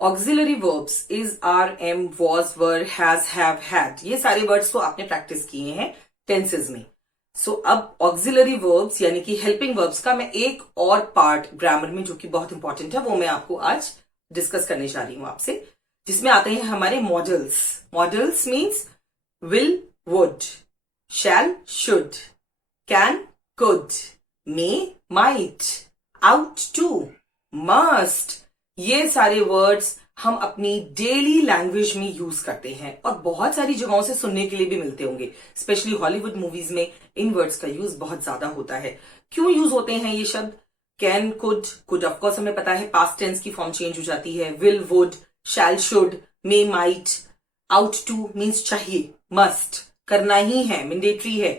Auxiliary verbs is, are, am, was, were, has, have, had, ये सारे words तो आपने प्रैक्टिस किए हैं टेंसेज में। सो अब ऑक्सिलरी वर्ब्स यानी कि हेल्पिंग वर्ब्स का मैं एक और पार्ट ग्रामर में जो कि बहुत इंपॉर्टेंट है वो मैं आपको आज डिस्कस करने जा रही हूं आपसे, जिसमें आते हैं हमारे modals. Modals means will, would, shall, should, can, could, may, might, ought to, must, ये सारे वर्ड्स हम अपनी डेली लैंग्वेज में यूज करते हैं और बहुत सारी जगहों से सुनने के लिए भी मिलते होंगे। स्पेशली हॉलीवुड मूवीज में इन वर्ड्स का यूज बहुत ज्यादा होता है। क्यों यूज होते हैं ये शब्द? कैन, कुड, कुड ऑफकोर्स हमें पता है पास्ट टेंस की फॉर्म चेंज हो जाती है। Will, would, shall, should, may, might, ought to means चाहिए, मस्ट, करना ही है, मैंडेटरी है।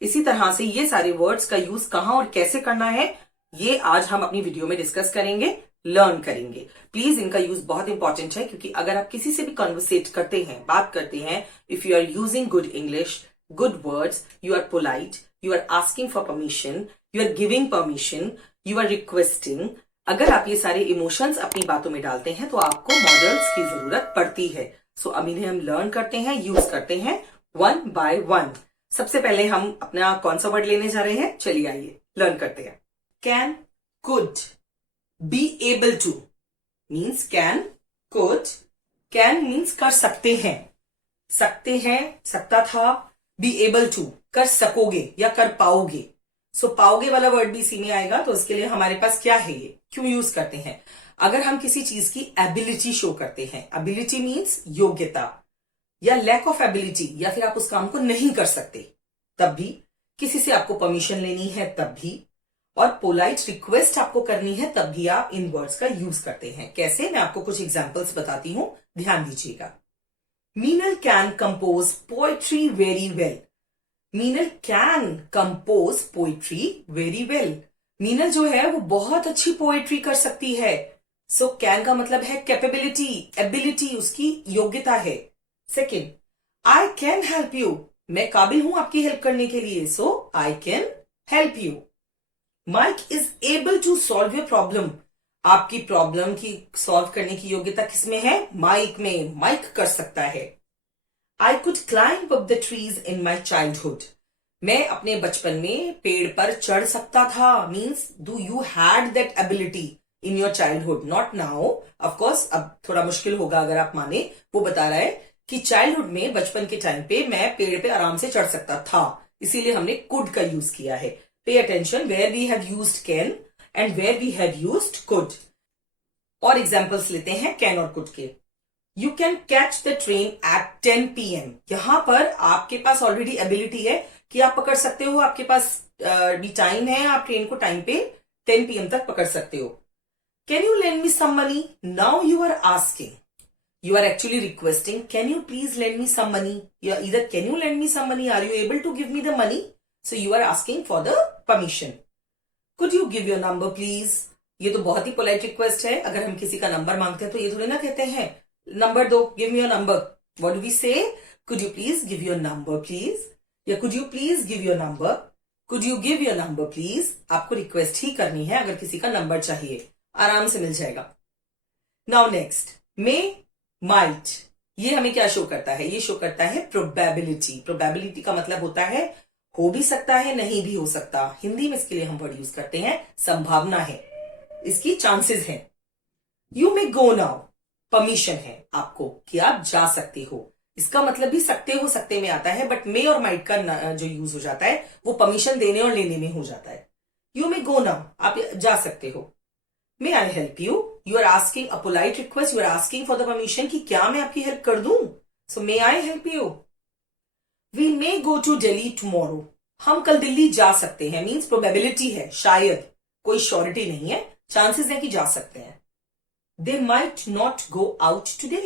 इसी तरह से ये सारे वर्ड्स का यूज कहां और कैसे करना है ये आज हम अपनी वीडियो में डिस्कस करेंगे, लर्न करेंगे। प्लीज इनका यूज बहुत इंपॉर्टेंट है क्योंकि अगर आप किसी से भी कन्वर्सेट करते हैं, बात करते हैं, if you are using good English, good words, you are polite, you are asking for permission, you are giving permission, you are requesting, अगर आप ये सारे इमोशंस अपनी बातों में डालते हैं तो आपको मॉडल्स की जरूरत पड़ती है। सो अब इन्हें हम लर्न करते हैं, यूज करते हैं वन बाय वन। सबसे पहले हम अपना कौन सा वर्ड लेने जा रहे हैं, चलिए आइए लर्न करते हैं। Can, could, be able to means can, could, can means कर सकते हैं, सकते हैं, सकता था, be able to कर सकोगे या कर पाओगे। सो पाओगे वाला वर्ड भी इसी में आएगा, तो इसके लिए हमारे पास क्या है, ये क्यों यूज करते हैं? अगर हम किसी चीज की एबिलिटी शो करते हैं, एबिलिटी मीन्स योग्यता, या लैक ऑफ एबिलिटी, या फिर आप उस काम को नहीं कर सकते, तब भी, किसी से आपको परमिशन लेनी है तब भी, और पोलाइट रिक्वेस्ट आपको करनी है तब भी आप इन वर्ड्स का यूज करते हैं। कैसे, मैं आपको कुछ एग्जांपल्स बताती हूं, ध्यान दीजिएगा। Meenal can compose poetry very well. Meenal can compose poetry very well. Meenal जो है वो बहुत अच्छी पोएट्री कर सकती है। सो कैन का मतलब है कैपेबिलिटी, एबिलिटी, उसकी योग्यता है। Second, I can help you, मैं काबिल हूं आपकी हेल्प करने के लिए, so I can help you. Mike is able to solve your problem, आपकी प्रॉब्लम की सॉल्व करने की योग्यता किसमें है, माइक में, माइक कर सकता है। I could climb up the trees in my childhood, मैं अपने बचपन में पेड़ पर चढ़ सकता था, means do you had that ability in your childhood, not now of course, अब थोड़ा मुश्किल होगा अगर आप माने। वो बता रहा है कि चाइल्डहुड में, बचपन के टाइम पे मैं पेड़ पे आराम से चढ़ सकता था, इसीलिए हमने कुड का यूज किया है। Pay attention where we have used can and where we have used could. और एग्जाम्पल्स लेते हैं कैन और कुड के। You can catch the train at 10 PM. यहां पर आपके पास ऑलरेडी एबिलिटी है कि आप पकड़ सकते हो, आपके पास भी टाइम है, आप ट्रेन को टाइम पे 10 PM तक पकड़ सकते हो। Can you lend me some money? Now you are asking. You are actually requesting, can you please lend me some money? Yeah, either can you lend me some money? Are you able to give me the money? So you are asking for the permission. Could you give your number please? ये तो बहुत ही polite request है। अगर हम किसी का number मांगते हैं तो ये थोड़ी ना कहते हैं नंबर दो, give me your number. What do we say? Could you please give your number please, या could you please give your number, could you give your number please. आपको रिक्वेस्ट ही करनी है, अगर किसी का नंबर चाहिए आराम से मिल जाएगा। नाउ नेक्स्ट, मे, माइट, ये हमें क्या शो करता है? ये शो करता है प्रोबेबिलिटी। प्रोबेबिलिटी का मतलब होता है हो भी सकता है, नहीं भी हो सकता। हिंदी में इसके लिए हम वर्ड यूज करते हैं संभावना है, इसकी चांसेस है। You may go now, permission है आपको कि आप जा सकते हो। इसका मतलब भी सकते हो, सकते में आता है, बट मे और माइट का जो यूज हो जाता है वो परमिशन देने और लेने में हो जाता है। यू मे गो नाउ, आप जा सकते हो। May I help you, you are asking a polite request, you are asking for the permission कि क्या मैं आपकी हेल्प कर दूं। So may I help you. We may go to Delhi tomorrow, हम कल दिल्ली जा सकते हैं, मीन्स प्रोबेबिलिटी है, शायद, कोई श्योरिटी नहीं है, चांसेस है कि जा सकते हैं। They might not go out today,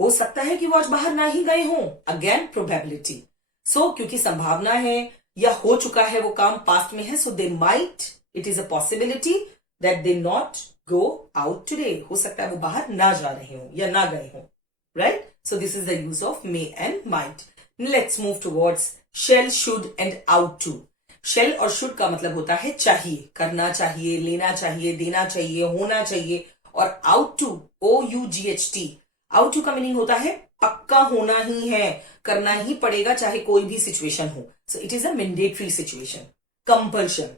हो सकता है कि वो आज बाहर ना ही गए हों, अगेन प्रोबेबिलिटी। सो क्योंकि संभावना है या हो चुका है वो काम, पास्ट में है, so they might, it is a possibility that they not go out today, हो सकता है वो बाहर ना जा रहे हों या ना गए हों, right. So this is the use of May and might. Let's move towards shall, should and ought to. Shall और should का मतलब होता है चाहिए, करना चाहिए, लेना चाहिए, देना चाहिए, होना चाहिए, और ought to, OUGHT। Ought to का मीनिंग होता है पक्का होना ही है, करना ही पड़ेगा चाहे कोई भी सिचुएशन हो। So it is a mandatory situation, compulsion.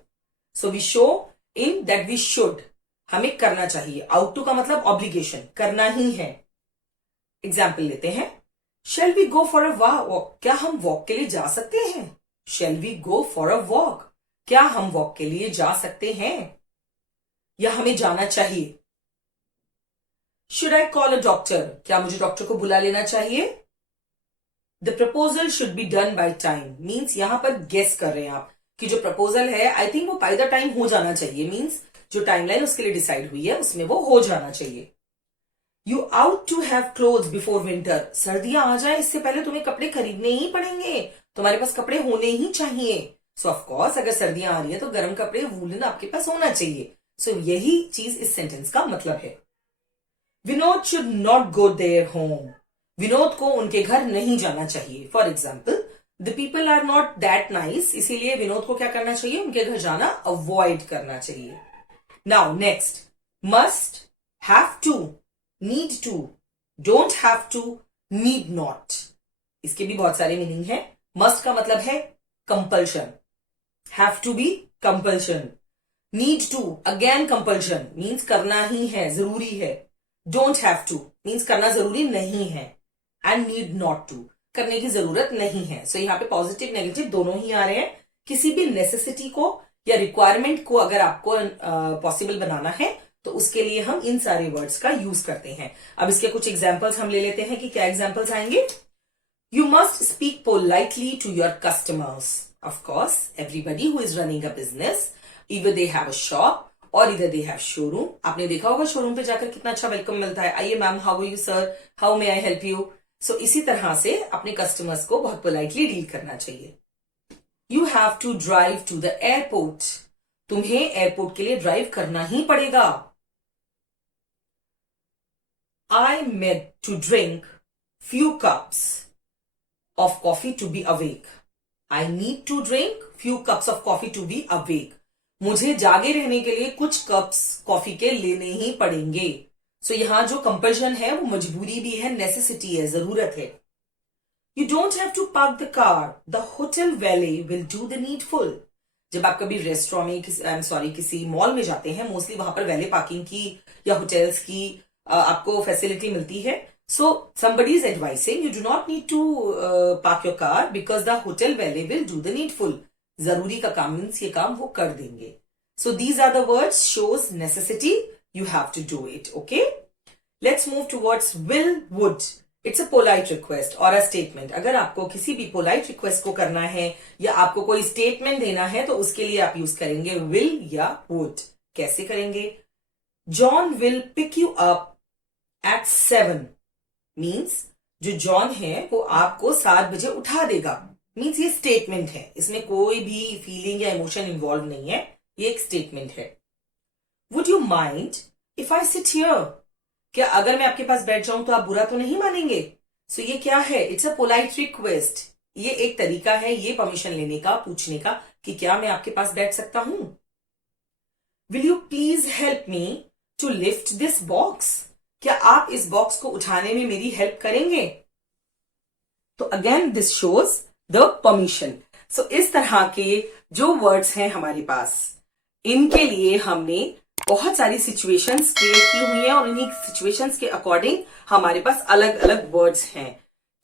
So we show in that we should, हमें करना चाहिए। आउट टू का मतलब ऑब्लिगेशन, करना ही है। एग्जाम्पल लेते हैं, shall we go for a walk, क्या हम वॉक के लिए जा सकते हैं? Shall we go for a walk, क्या हम वॉक के लिए जा सकते हैं या हमें जाना चाहिए? Should I call a doctor, क्या मुझे डॉक्टर को बुला लेना चाहिए? The proposal should be done by time, means यहां पर गेस कर रहे हैं आप कि जो प्रपोजल है आई थिंक वो बाय द टाइम हो जाना चाहिए, मीन्स जो टाइमलाइन उसके लिए डिसाइड हुई है उसमें वो हो जाना चाहिए। You ought to have clothes before winter, सर्दियां आ जाए इससे पहले तुम्हें कपड़े खरीदने ही पड़ेंगे, तुम्हारे पास कपड़े होने ही चाहिए। सो ऑफ कोर्स अगर सर्दियां आ रही है तो गर्म कपड़े वूलन आपके पास होना चाहिए। सो यही चीज इस सेंटेंस का मतलब है। Vinod should not go their home, Vinod को उनके घर नहीं जाना चाहिए। For example, the people are not that nice, इसीलिए विनोद को क्या करना चाहिए? उनके घर जाना अवॉइड करना चाहिए। Now next, must, have to, need to, don't have to, need not. इसके भी बहुत सारे मीनिंग है। मस्ट का मतलब है compulsion, have to be compulsion, need to again compulsion, means करना ही है, जरूरी है। डोंट हैव टू मीन्स करना जरूरी नहीं है, एंड नीड नॉट टू करने की जरूरत नहीं है। सो यहाँ पे पॉजिटिव नेगेटिव दोनों ही आ रहे हैं। किसी भी नेसेसिटी को या रिक्वायरमेंट को अगर आपको पॉसिबल बनाना है तो उसके लिए हम इन सारे वर्ड्स का यूज करते हैं। अब इसके कुछ एग्जाम्पल्स हम ले लेते हैं कि क्या एग्जाम्पल्स आएंगे। You must speak politely to your customers, of course everybody who is running a business, either they have a shop or either they have showroom। आपने देखा होगा शोरूम पे जाकर कितना अच्छा वेलकम मिलता है, आइए ma'am, how are you sir, how may I help you. So इसी तरह से अपने कस्टमर्स को बहुत पोलाइटली डील करना चाहिए। You have to drive to the airport, तुम्हें एयरपोर्ट के लिए ड्राइव करना ही पड़ेगा। I made to drink few cups of coffee to be awake, I need to drink few cups of coffee to be awake, मुझे जागे रहने के लिए कुछ कप्स कॉफी के लेने ही पड़ेंगे। सो यहां जो कंपल्शन है वो मजबूरी भी है, नेसेसिटी है, जरूरत है। You don't have to park the car, the hotel valet will do the needful. जब आप कभी रेस्टोरेंट में किसी मॉल में जाते हैं, मोस्टली वहां पर वैले पार्किंग की या होटल्स की आपको फैसिलिटी मिलती है। सो somebody is advising you do not need to park your car because the hotel valet will do the needful। जरूरी का काम मीन्स ये काम वो कर देंगे। So these are the words shows necessity, you have to do it. Okay, let's move towards will, would. It's a polite request और a statement. अगर आपको किसी भी पोलाइट रिक्वेस्ट को करना है या आपको कोई स्टेटमेंट देना है तो उसके लिए आप यूज करेंगे विल या वुड। कैसे करेंगे? John will pick you up at 7 means जो जॉन है वो आपको 7 बजे उठा देगा, मीन्स ये स्टेटमेंट है, इसमें कोई भी फीलिंग या इमोशन इन्वॉल्व नहीं है, ये एक स्टेटमेंट है। Would you mind if I sit here, क्या अगर मैं आपके पास बैठ जाऊं तो आप बुरा तो नहीं मानेंगे? सो ये क्या है? It's a polite request. ये एक तरीका है ये परमिशन लेने का, पूछने का कि क्या मैं आपके पास बैठ सकता हूं। Will you please help me to lift this box, क्या आप इस बॉक्स को उठाने में मेरी हेल्प करेंगे? तो again this shows the permission. So इस तरह के जो वर्ड्स हैं हमारे पास, इनके लिए हमने बहुत सारी सिचुएशंस क्रिएट की हुई हैं और इन्हीं सिचुएशंस के अकॉर्डिंग हमारे पास अलग अलग वर्ड्स हैं।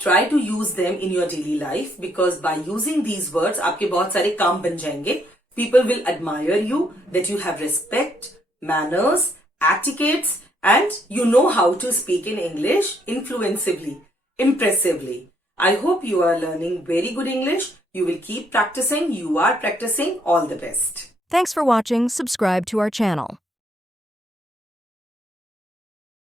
Try to use them in your daily life because by using these words आपके बहुत सारे काम बन जाएंगे। People will admire you that you have respect, manners, etiquettes and you know how to speak in English influensively, impressively. I hope you are learning very good English. You will keep practicing. You are practicing. All the best. Thanks for watching. Subscribe to our channel.